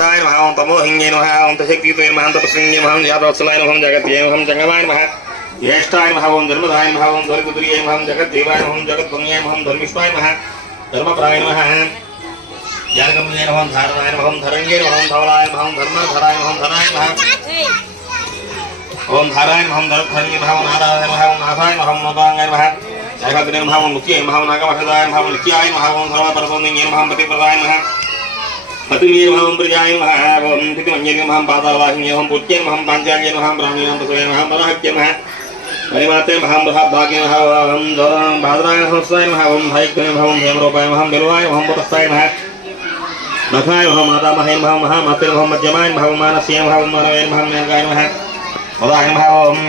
तमसाय नमः ओम तमोहिंगे नमः ओम तशक्तिते नमः तपस्विंगे नमः जातवत्सलाय नमः जगत्ये नमः जंगमाय नमः ज्येष्ठाय नमः ओम धर्मदाय नमः ओम धर्मपुत्रिये नमः जगद्देवाय नमः जगद्भंगे नमः धर्मिष्ठाय नमः धर्मपराय नमः ज्ञानगम्ये नमः धारणाय नमः धरंगे नमः धवलाय नमः धर्मधराय नमः धराय नमः ओम धाराय नमः धरधर्ये नमः नारायणाय नमः नाथाय नमः नोदांगाय नमः जगद्दे नमः मुक्तिये नमः नागमठदाय नमः नित्याय नमः ओम धर्मपरसोनिंगे नमः पतिप्रदाय नमः पतिवीर नमः प्रजाय नमः ओम तिथिमन्ये नमः पादावाहिन्ये नमः पुत्ये नमः पांचाल्ये नमः ब्राह्मणे नमः प्रसवे नमः मराहत्ये नमः मणिमाते नमः महाभाग्ये नमः ओम भाद्राय नमः स्वाय नमः ओम भाइक्ये नमः ओम हेमरूपाय नमः बिल्वाय नमः पुतस्ताय नमः नखाय नमः मातामहे नमः महामाते नमः मध्यमाय नमः मानस्ये नमः मानवे नमः मेघाय नमः ओदाय नमः ओम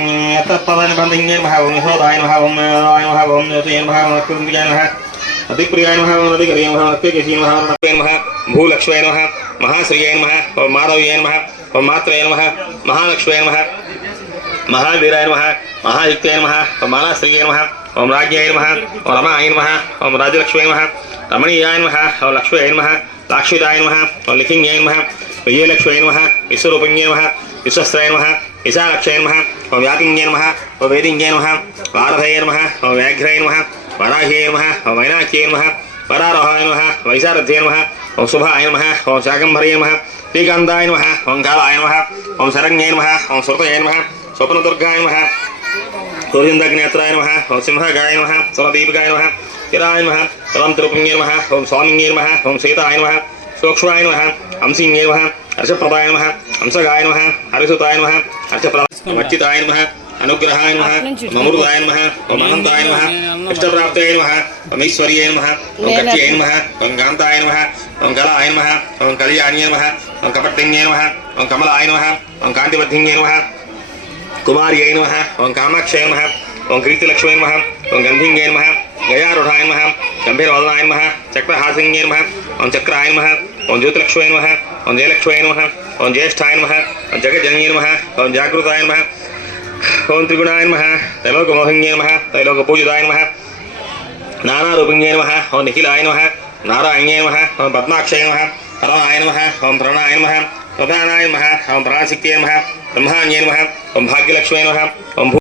तत्पदाय बन्धिन्ये नमः ओम यशोदाय नमः ओम राय नमः ओम ज्योतिये नमः नक्षत्रियाय नमः अतिप्रियाय नमः नदिकरिये नमः नत्यकेशी नमः नत्ये नमः भूलक्ष्मे नमः महाश्रिये नमः ओम माधव्ये नमः ओम मात्रे नमः महालक्ष्मे नमः महावीराय नमः महायुक्ते नमः ओम मालाश्रिये नमः ओम राज्ञाय नमः ओम रमाय नमः ओम राजलक्ष्मे नमः रमणीयाय नमः ओम लक्ष्मे नमः लाक्षिताय नमः ओम लिखिन्ये नमः विजयलक्ष्मे नमः विश्वरूपिण्ये नमः विश्वस्त्राय नमः विशालक्ष्मे नमः ओम व्यापिन्ये नमः ओम वेदिन्ये नमः वारधये नमः ओम व्याघ्राय नमः वराह्ये नमः ओम वैनाक्ये नमः वरारोहाय नमः वैशारथ्ये नमः ओम शुभाय नमः ओम शाकम्भर्ये नमः श्रीकान्ताय नमः ओम कालाय नमः ओम शरण्ये नमः ओम सुरतये नमः स्वप्नदुर्गाय नमः सूर्येन्द्रग्नेत्राय नमः ओम सिंहगाय नमः स्वरदीपिकाय नमः चिराय नमः तलंतरूपिण्ये नमः ओम स्वामिन्ये नमः ओम सीताय नमः सूक्ष्माय नमः हंसिन्ये नमः हर्षप्रदाय नमः हंसगाय नमः हरिसुताय नमः हर्षप्रदाय नमः अनुग्रहाय नमः अमृताय नमः ओम अनंताय नमः इष्टप्राप्तये नमः ओम ईश्वर्ये नमः ओम कट्ये नमः ओम कान्ताय नमः ओम कलाय नमः ओम कल्याण्ये नमः ओम कपट्टिन्ये नमः ओम कमलाय नमः ओम कान्तिवर्धिन्ये नमः कुमार्ये नमः ओम कामाक्षये नमः ओम कीर्तिलक्ष्मे नमः ओम गन्धिन्ये नमः गयारूढाय नमः गम्भीरवदनाय नमः चक्रहासिन्ये नमः ओम चक्राय नमः ओम ज्योतिलक्ष्मे नमः ओम जयलक्ष्मे नमः ओम ज्येष्ठाय नमः ओम जगज्जनन्ये नमः ओम जागृताय नमः ओम त्रिगुणाय नमः त्रैलोक्यमोहिन्ये नमः त्रैलोक्यपूजिताय नमः नानारूपिण्ये नमः ओम निखिलाय नमः नारायण्ये नमः ओम पद्माक्षये नमः परमाय नमः ओम प्रणाय नमः प्रधानाय नमः ओम प्राणशक्त्यै नमः ब्रह्माण्ये नमः ओम भाग्यलक्ष्मे नमः ओम